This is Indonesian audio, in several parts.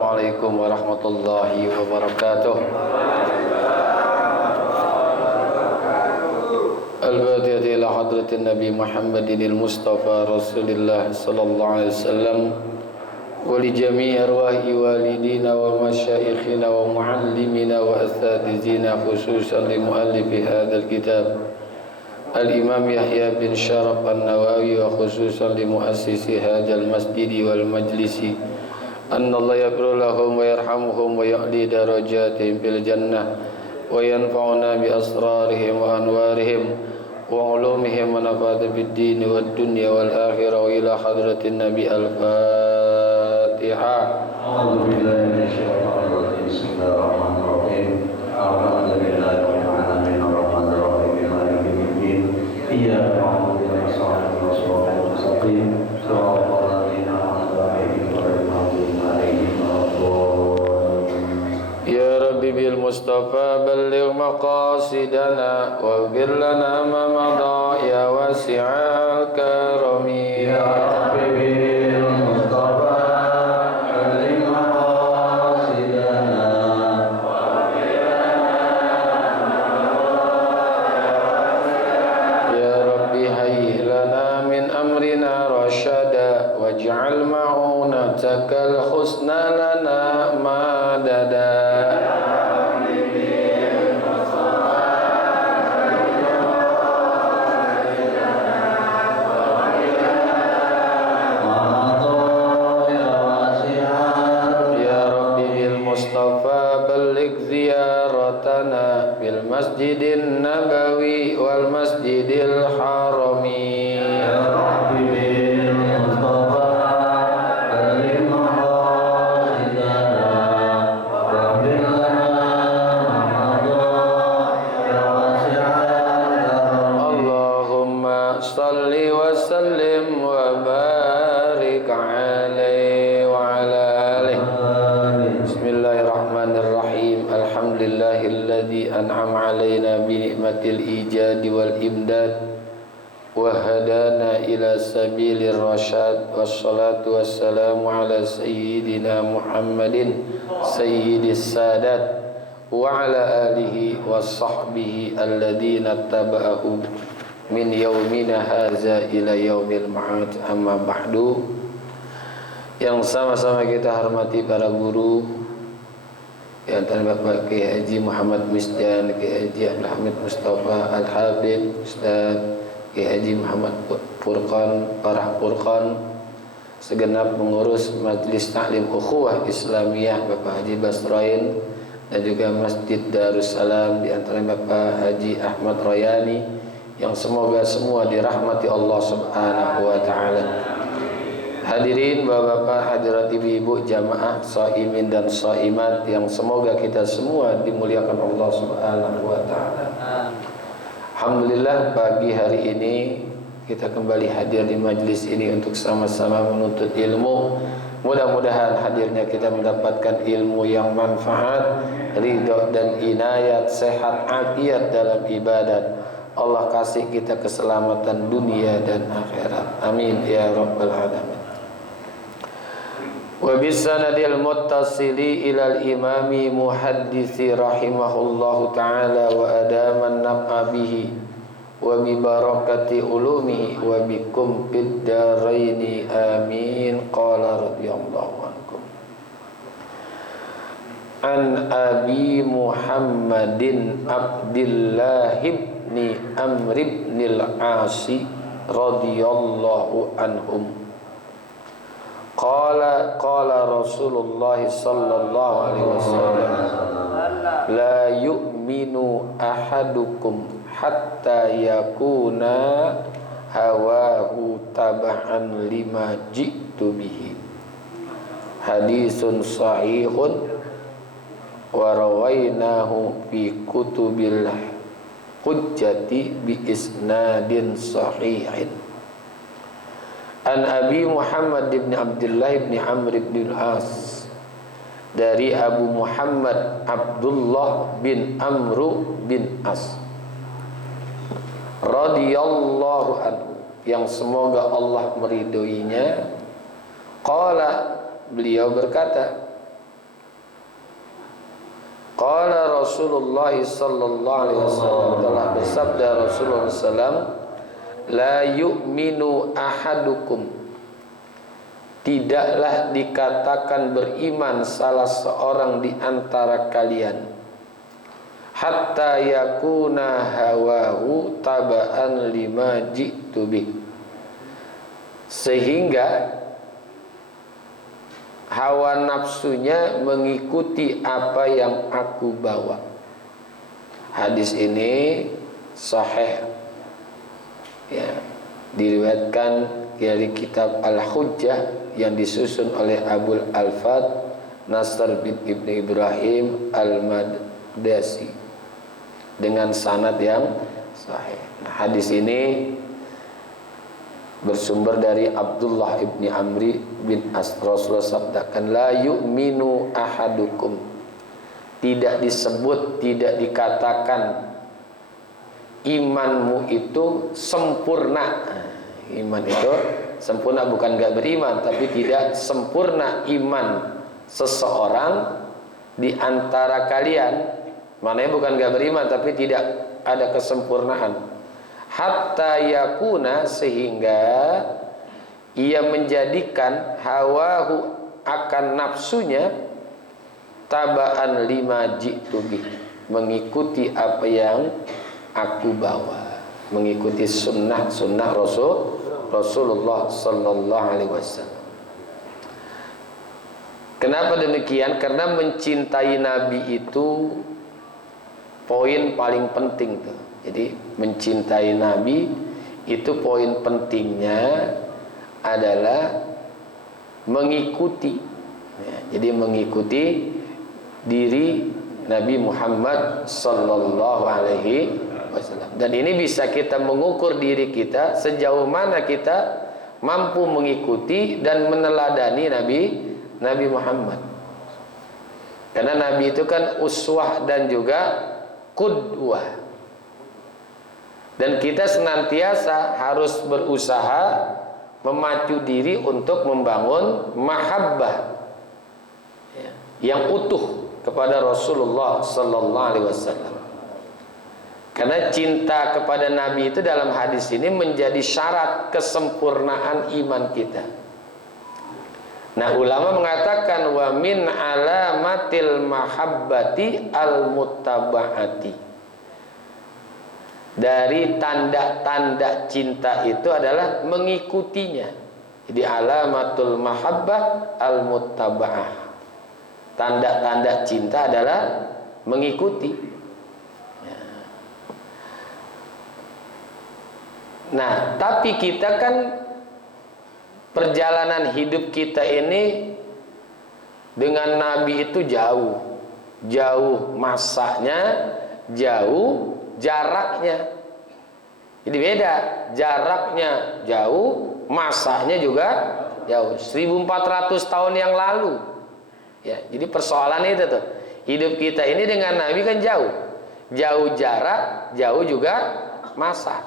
Assalamualaikum warahmatullahi wabarakatuh. Al-Fatihah ila hadratin Nabi Muhammadin al-Mustafa Rasulillah sallallahu alaihi wasallam wa li jami'i arwahi walidina wa masyayikhina wa muallimina wa asatizina khususan li muallifi hadzal kitab Al-Imam Yahya bin Syaraf An-Nawawi wa khususan li muassisi hadzal masjidi wal majlisi أن الله يغفر لهم ويرحمهم ويعلي درجاتهم في الجنة وينفعنا بأسرارهم وأنوارهم وعلومهم ونفعنا بالدين والدنيا والآخرة وإلى حضرة النبي الفاتحة. أعوذ بالله من الشيطان الرجيم. بسم الله الرحمن الرحيم. الحمد لله رب العالمين الرحمن الرحيم مالك يوم الدين إياك نعبد وإياك نستعين اهدنا الصراط المستقيم صراط الذين أنعمت عليهم غير المغضوب عليهم ولا الضالين. يا ربي بالمصطفى بلغ مقاصدنا واغفر لنا ما مضى يا واسع الكرم. يا ربي بالمصطفى بلغ مقاصدنا واغفر لنا. يا ربي هيئ لنا من أمرنا رشدا واجعل معونتك الحسنى لنا مددا. المسجد النبوي والمسجد الحرام. يا ربي بالمصطفى بلغ مقاصدنا واغفر لنا ما مضى يا واسع الكرم. اللهم صل وسلم وبارك عليه وعلى آله. بسم الله الرحمن الرحيم. الحمد لله الذي أنعم علينا بنعمة الإيجاد والإمداد وهدانا إلى سبيل الرشاد والصلاة والسلام على سيدنا محمد سيد السادات وعلى آله وصحبه الذين اتبعه من يومنا هذا إلى يوم المعاد. أما بعد, yang sama-sama kita hormati para guru di antara Bapak Kiai Haji Muhammad Misdan, Kiai Haji Abdul Hamid Mustafa Al-Hafidh, Ustaz Kiai Haji Muhammad Furqan, Farah Furqan, segenap pengurus Majelis Ta'lim Ukhuwah Islamiyah Bapak Haji Basrain, dan juga Masjid Darussalam di antara Bapak Haji Ahmad Royani, yang semoga semua dirahmati Allah Subhanahu wa taala. Hadirin bapak-bapak, hadirat ibu-ibu, jamaah shaimin dan shaimat yang semoga kita semua dimuliakan Allah Subhanahu wa taala. Alhamdulillah, pagi hari ini kita kembali hadir di majlis ini untuk sama-sama menuntut ilmu. Mudah-mudahan hadirnya kita mendapatkan ilmu yang manfaat, ridho dan inayat, sehat afiat dalam ibadat. Allah kasih kita keselamatan dunia dan akhirat. Amin ya rabbal alamin. Wa bisanadil muttasili ilal imami muhaddisi rahimahullahu ta'ala wa adaman naf'a bihi wa bi barakati ulumihi wa bikum fid daraini amin. Qala radhiyallahu ankum an Abi Muhammadin Abdillah ibn Amr ibn al-Asi radhiyallahu anhum Qala Rasulullah sallallahu alaihi wasallam la yu'minu ahadukum hatta yakuna hawahu tab'an lima ji'tu bihi. Hadisun sahihun wa rawainahu fi kutubil hujjati bi isnadin sahihin. An Abi Muhammad ibn Abdullah ibn Amr ibn al-As, dari Abu Muhammad Abdullah bin Amr bin As radhiyallahu anhu, yang semoga Allah meridhoinya. Qala, beliau berkata, Qala Rasulullah sallallahu alaihi wasallam, telah bersabda Rasulullah sallam, la yu'minu ahadukum, tidaklah dikatakan beriman salah seorang di antara kalian, hatta yakuna hawahu taba'an lima ji'tu bih, sehingga hawa nafsunya mengikuti apa yang aku bawa. Hadis ini sahih, ya, diriwayatkan dari kitab Al-Hujjah yang disusun oleh Abul Alfad Nasr bin Ibn Ibrahim Al-Madasi dengan sanad yang sahih. Nah, hadis ini bersumber dari Abdullah ibni Amri bin As. Rasulullah sabdakan, la yu'minu ahadukum, tidak disebut, tidak dikatakan imanmu itu sempurna. Iman itu sempurna, bukan gak beriman, tapi tidak sempurna iman seseorang di antara kalian. Maknanya bukan gak beriman, tapi tidak ada kesempurnaan. Hatta yakuna, sehingga ia menjadikan hawahu, akan nafsunya, tabaan lima ji'tu bih, mengikuti apa yang aku bawa, mengikuti sunnah Rasulullah sallallahu alaihi wasallam. Kenapa demikian? Karena mencintai Nabi itu poin paling penting tuh. Jadi mencintai Nabi itu poin pentingnya adalah mengikuti, ya, jadi mengikuti diri Nabi Muhammad sallallahu alaihi wasallam. Dan ini bisa kita mengukur diri kita sejauh mana kita mampu mengikuti dan meneladani Nabi Muhammad. Karena Nabi itu kan uswah dan juga qudwah. Dan kita senantiasa harus berusaha memacu diri untuk membangun mahabbah, ya, yang utuh kepada Rasulullah sallallahu alaihi wasallam. Karena cinta kepada Nabi itu dalam hadis ini menjadi syarat kesempurnaan iman kita. Nah, ulama mengatakan wa min alamatil mahabbati al-muttaba'ati. Dari tanda-tanda cinta itu adalah mengikutinya. Jadi alamatul mahabbah al-muttaba'ah. Tanda-tanda cinta adalah mengikuti. Nah, tapi kita kan perjalanan hidup kita ini dengan Nabi itu jauh. Jauh masanya, jauh jaraknya. Jadi beda, jaraknya jauh, masanya juga jauh. 1400 tahun yang lalu. Ya, jadi persoalan itu tuh. Hidup kita ini dengan Nabi kan jauh. Jauh jarak, jauh juga masa.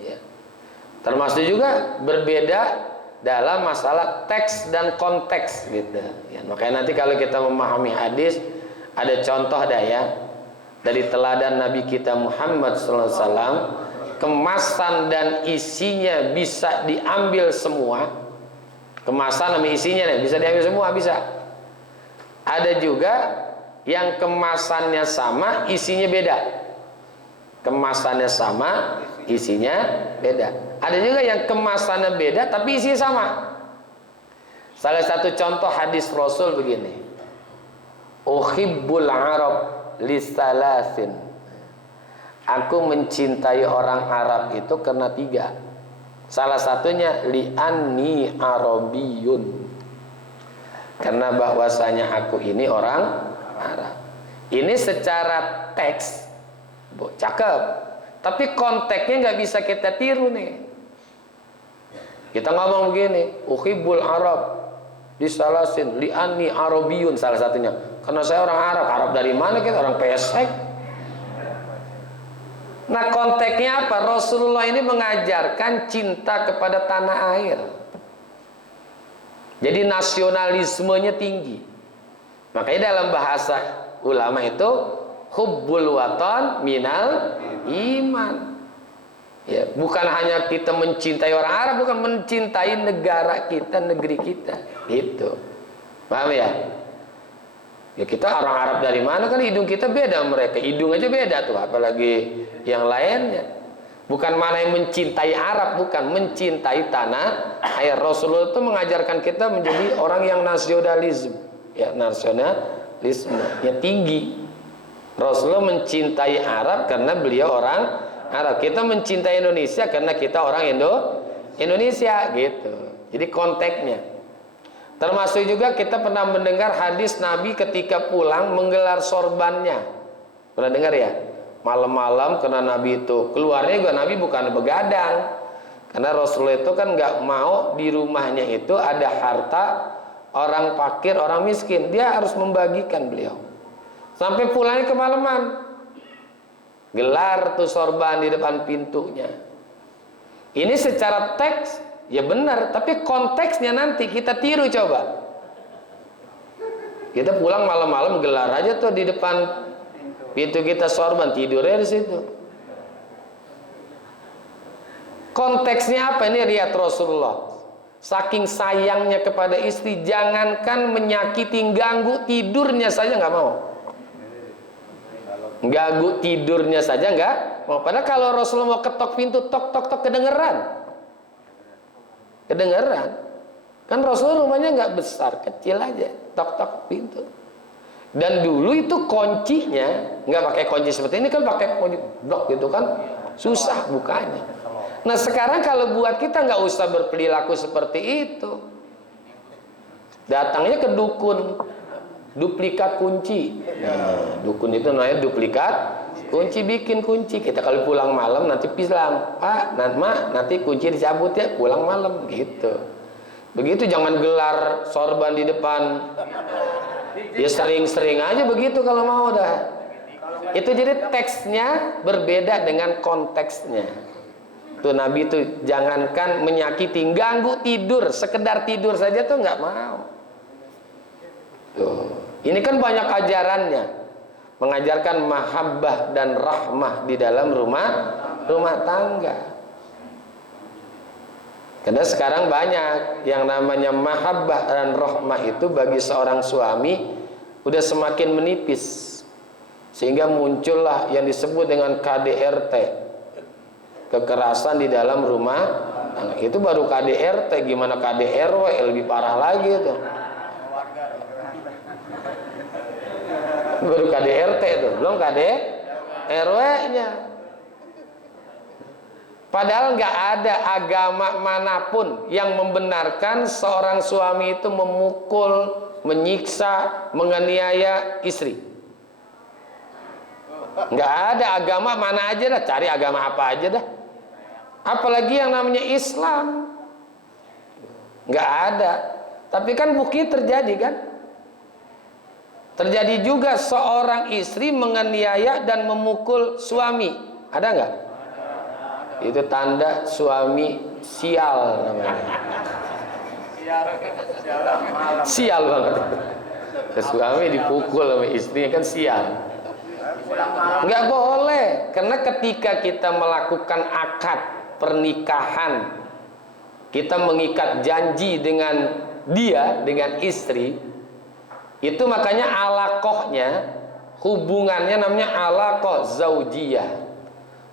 Ya. Termasuk juga berbeda dalam masalah teks dan konteks gitu. Ya, makanya nanti kalau kita memahami hadis, ada contoh dah ya. Dari teladan Nabi kita Muhammad SAW, kemasan dan isinya bisa diambil semua. Kemasan sama isinya nih, bisa diambil semua, bisa. Ada juga yang kemasannya sama, isinya beda. Kemasannya sama, isinya beda. Ada juga yang kemasannya beda, tapi isinya sama. Salah satu contoh hadis Rasul begini, Uhibbul Arab lisalasin, aku mencintai orang Arab itu karena 3. Salah satunya li'anni arabiyun, karena bahwasanya aku ini orang Arab. Ini secara teks cakep, tapi konteksnya nggak bisa kita tiru nih. Kita ngomong begini, uhibbul Arab lisalasin li'anni arabiyun, salah satunya karena saya orang Arab. Arab dari mana kita? Orang pesek. Nah, konteksnya apa? Rasulullah ini mengajarkan cinta kepada tanah air. Jadi nasionalismenya tinggi. Makanya dalam bahasa ulama itu hubbul watan minal iman. Ya, bukan hanya kita mencintai orang Arab, bukan mencintai negara kita, negeri kita. Gitu. Paham ya? Ya kita orang Arab dari mana, kan hidung kita beda mereka. Hidung aja beda tuh, apalagi yang lainnya. Bukan mana yang mencintai Arab, bukan mencintai tanah air. Rasulullah itu mengajarkan kita menjadi orang yang nasionalisme. Ya, nasionalisme ya tinggi. Rasulullah mencintai Arab karena beliau orang Arab. Kita mencintai Indonesia karena kita orang Indonesia gitu. Jadi konteksnya. Termasuk juga kita pernah mendengar hadis Nabi ketika pulang menggelar sorbannya. Pernah dengar ya? Malam-malam karena Nabi itu keluarnya juga Nabi bukan begadang. Karena Rasulullah itu kan nggak mau di rumahnya itu ada harta orang fakir, orang miskin. Dia harus membagikan beliau. Sampai pulangnya kemalaman. Gelar tuh sorban di depan pintunya. Ini secara teks ya benar, tapi konteksnya nanti kita tiru coba. Kita pulang malam-malam gelar aja tuh di depan pintu kita sorban, tidurnya di situ. Konteksnya apa ini? Riat Rasulullah. Saking sayangnya kepada istri, jangankan menyakiti, ganggu tidurnya saja nggak mau. Ganggu tidurnya saja nggak mau. Padahal kalau Rasulullah mau ketok pintu, tok tok tok kedengeran. Kan Rasulullah rumahnya nggak besar, kecil aja, tok tok pintu. Dan dulu itu kuncinya nggak pakai kunci seperti ini, kan pakai kunci blok gitu kan, susah bukanya. Nah sekarang kalau buat kita nggak usah berperilaku seperti itu. Datangnya ke dukun, duplikat kunci. Nah, dukun itu namanya duplikat kunci, bikin kunci. Kita kalau pulang malam nanti bilang, Pak, nanti kunci dicabut ya, pulang malam gitu. Begitu, jangan gelar sorban di depan. Ya sering-sering aja begitu kalau mau dah. Itu jadi teksnya berbeda dengan konteksnya. Tuh Nabi tuh jangankan menyakiti, ganggu tidur, sekedar tidur saja tuh nggak mau. Tuh. Ini kan banyak ajarannya, mengajarkan mahabbah dan rahmah di dalam rumah tangga. Karena sekarang banyak yang namanya mahabbah dan rahmah itu bagi seorang suami udah semakin menipis, sehingga muncullah yang disebut dengan KDRT, kekerasan di dalam rumah tangga. Itu baru KDRT, gimana KDRW lebih parah lagi tuh. Baru KDRT itu, belum KDRW-nya. Padahal nggak ada agama manapun yang membenarkan seorang suami itu memukul, menyiksa, menganiaya istri. Nggak ada agama mana aja dah, cari agama apa aja dah. Apalagi yang namanya Islam, nggak ada. Tapi kan bukti terjadi kan? Terjadi juga seorang istri menganiaya dan memukul suami. Ada nggak? Itu tanda suami sial namanya. Sial banget. Suami dipukul sama istrinya kan sial. Nggak boleh, karena ketika kita melakukan akad pernikahan, kita mengikat janji dengan dia, dengan istri, itu makanya alaqohnya, hubungannya namanya alaqoh zaujiyah,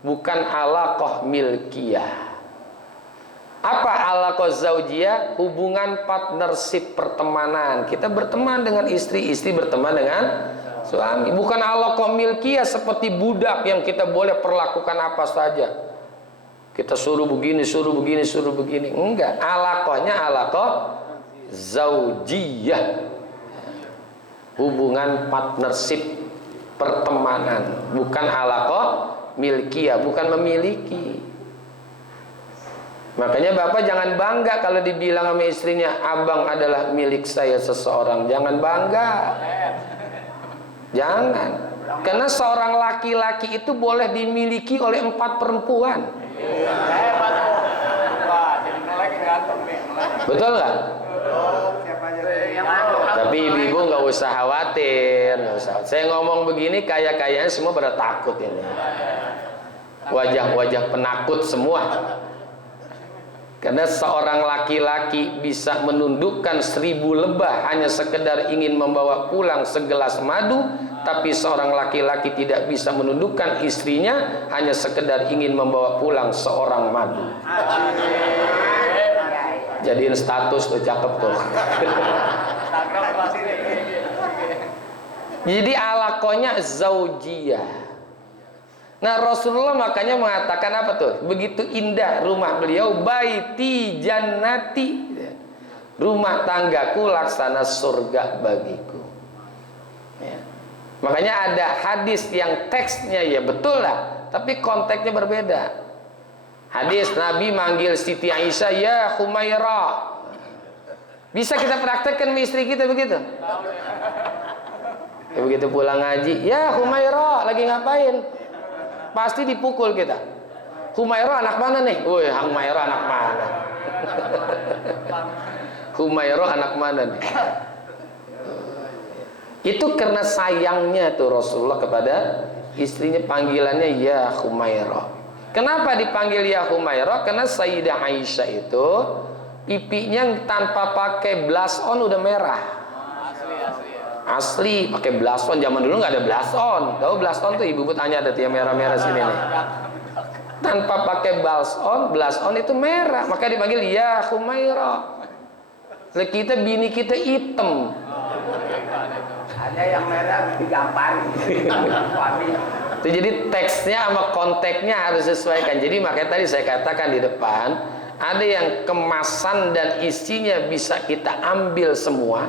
bukan alaqoh milkiyah. Apa alaqoh zaujiyah? Hubungan partnership, pertemanan. Kita berteman dengan istri, istri berteman dengan suami. Bukan alaqoh milkiyah seperti budak yang kita boleh perlakukan apa saja. Kita suruh begini, suruh begini, suruh begini. Enggak, alaqohnya alaqoh zaujiyah, hubungan partnership, pertemanan, bukan alaqoh milkiyah, bukan memiliki. Makanya bapak jangan bangga kalau dibilang sama istrinya, abang adalah milik saya seseorang. Jangan bangga, jangan. Karena seorang laki-laki itu boleh dimiliki oleh 4 perempuan. Betul nggak? Tapi ibu-ibu nggak nggak usah khawatir, nggak usah. Saya ngomong begini kayaknya semua pada takut ini. Wajah-wajah penakut semua. Karena seorang laki-laki bisa menundukkan 1000 lebah hanya sekedar ingin membawa pulang segelas madu, tapi seorang laki-laki tidak bisa menundukkan istrinya hanya sekedar ingin membawa pulang seorang madu. Jadiin status tuh, cakep tuh. Jadi alakonya zaujiyah. Nah, Rasulullah makanya mengatakan apa tuh? Begitu indah rumah beliau, baiti jannati. Rumah tanggaku laksana surga bagiku. Ya. Makanya ada hadis yang teksnya ya betul lah, tapi konteksnya berbeda. Hadis Nabi manggil Siti Aisyah, ya Humaira. Bisa kita praktekkan sama istri kita begitu? Ya, begitu pulang ngaji, ya Humaira, lagi ngapain? Pasti dipukul kita. Humaira anak mana nih? Woi, Humaira anak mana? Humaira anak mana nih? Itu karena sayangnya tuh Rasulullah kepada istrinya, panggilannya ya Humaira. Kenapa dipanggil ya Humaira? Karena Sayyidah Aisyah itu pipinya tanpa pakai blush on udah merah. Asli pakai blush on. Zaman dulu nggak ada blush on. Tahu blush on tuh ibu tanya ada yang merah-merah sini nih. Tanpa pakai blush on itu merah. Maka dipanggil ya Humaira. Kita bini kita hitam. Ada yang merah digambar. Jadi teksnya sama konteksnya harus sesuaikan. Jadi makanya tadi saya katakan di depan, ada yang kemasan dan isinya bisa kita ambil semua.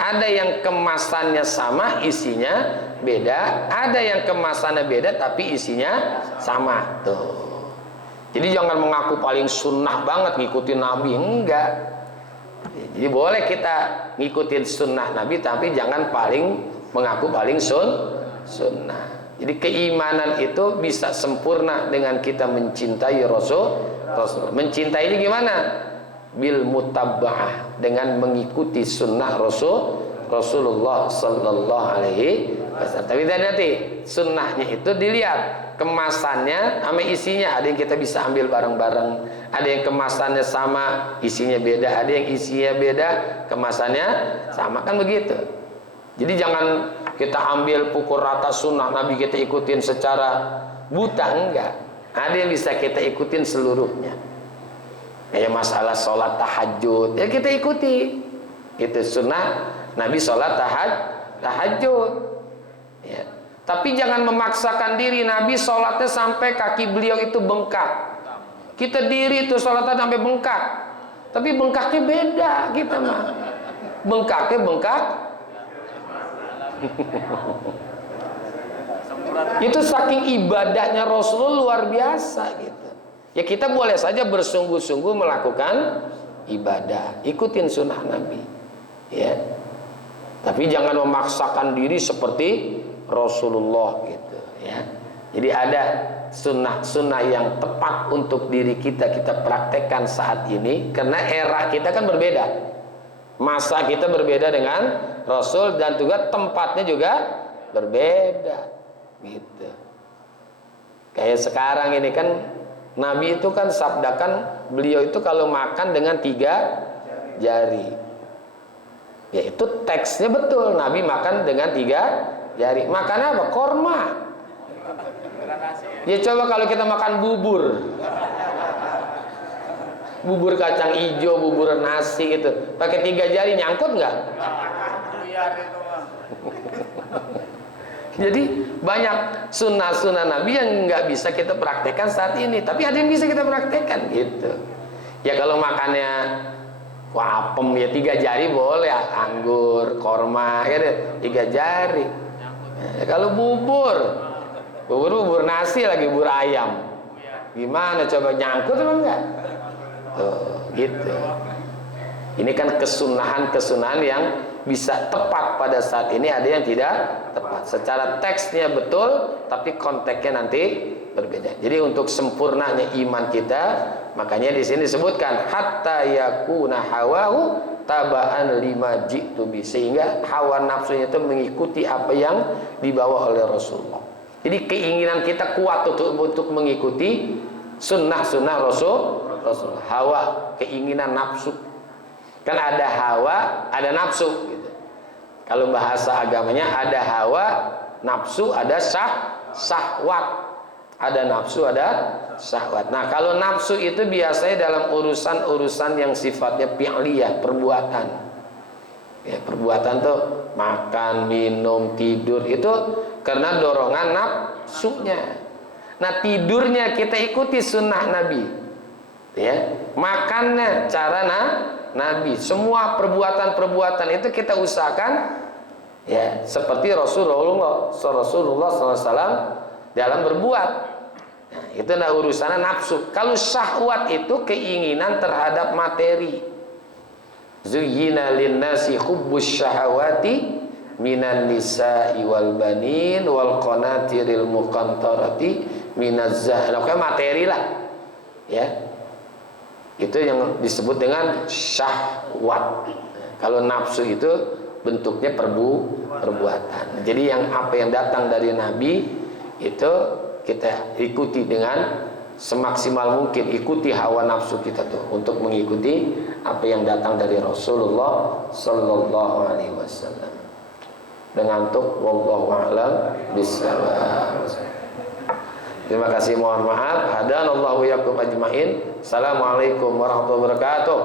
Ada yang kemasannya sama, isinya beda. Ada yang kemasannya beda tapi isinya sama. Tuh. Jadi jangan mengaku paling sunnah banget ngikutin Nabi, enggak. Jadi boleh kita ngikutin sunnah Nabi, tapi jangan mengaku paling sunnah. Jadi keimanan itu bisa sempurna dengan kita mencintai Rasul. Mencintai ini gimana? Bil mutabba'ah, dengan mengikuti sunnah Rasulullah sallallahu alaihi wasallam. Tapi nanti sunnahnya itu dilihat kemasannya sama isinya. Ada yang kita bisa ambil bareng-bareng, ada yang kemasannya sama, isinya beda, ada yang isinya beda, kemasannya sama, kan begitu. Jadi jangan kita ambil pukul rata sunnah Nabi kita ikutin secara buta, enggak. Ada yang bisa kita ikutin seluruhnya. Kayak masalah sholat tahajud, ya kita ikuti. Itu sunnah Nabi sholat tahajud. Ya. Tapi jangan memaksakan diri. Nabi sholatnya sampai kaki beliau itu bengkak. Kita diri itu sholatnya sampai bengkak. Tapi bengkaknya beda kita mah. Bengkaknya bengkak. Itu saking ibadahnya Rasulullah luar biasa gitu. Ya kita boleh saja bersungguh-sungguh melakukan ibadah, ikutin sunnah Nabi, ya. Tapi jangan memaksakan diri seperti Rasulullah gitu, ya. Jadi ada sunnah-sunnah yang tepat untuk diri kita praktekkan saat ini, karena era kita kan berbeda, masa kita berbeda dengan Rasul dan juga tempatnya juga berbeda, gitu. Kayak sekarang ini kan. Nabi itu kan sabdakan beliau itu kalau makan dengan 3 jari. Ya itu teksnya betul, Nabi makan dengan 3 jari. Makan apa? Korma. Ya coba kalau kita makan bubur. Bubur kacang hijau, bubur nasi gitu. Pakai 3 jari nyangkut nggak? Jadi banyak sunnah-sunnah Nabi yang nggak bisa kita praktekkan saat ini, tapi ada yang bisa kita praktekkan gitu. Ya kalau makannya apem ya 3 jari boleh, anggur, korma, ya 3 jari. Ya, kalau bubur nasi lagi bubur ayam, gimana coba nyangkut apa enggak? Tuh, gitu. Ini kan kesunahan yang bisa tepat pada saat ini, ada yang tidak tepat. Secara teksnya betul, tapi konteksnya nanti berbeda. Jadi untuk sempurnanya iman kita, makanya di sini disebutkan hatta yakuna hawahu tabaan lima jitu bi, sehingga hawa nafsunya itu mengikuti apa yang dibawa oleh Rasulullah. Jadi keinginan kita kuat untuk mengikuti sunnah-sunnah Rasulullah. Hawa, keinginan, nafsu. Kan ada hawa, ada nafsu gitu. Kalau bahasa agamanya ada hawa, nafsu, ada syahwat. Ada nafsu, ada syahwat. Nah, kalau nafsu itu biasanya dalam urusan-urusan yang sifatnya fi'liyah, perbuatan. Ya, perbuatan tuh makan, minum, tidur itu karena dorongan nafsunya. Nah, tidurnya kita ikuti sunnah Nabi. Ya, makannya cara Nabi. Semua perbuatan-perbuatan itu kita usahakan ya seperti Rasulullah SAW dalam berbuat. Nah, itu urusannya nafsu. Kalau syahwat itu keinginan terhadap materi. Zuyyina linnasi hubbus syahawati minan nisa'i wal banin wal qanatiril muqantarati minaz zahab. Materi lah. Ya. Itu yang disebut dengan syahwat. Kalau nafsu itu bentuknya perbuatan. Jadi apa yang datang dari Nabi itu kita ikuti dengan semaksimal mungkin, ikuti hawa nafsu kita tuh untuk mengikuti apa yang datang dari Rasulullah sallallahu alaihi wasallam. Dengan wallahu a'lam bishawab. Terima kasih, mohon maaf. Hadanallahu yakum ajmain. Assalamualaikum warahmatullahi wabarakatuh.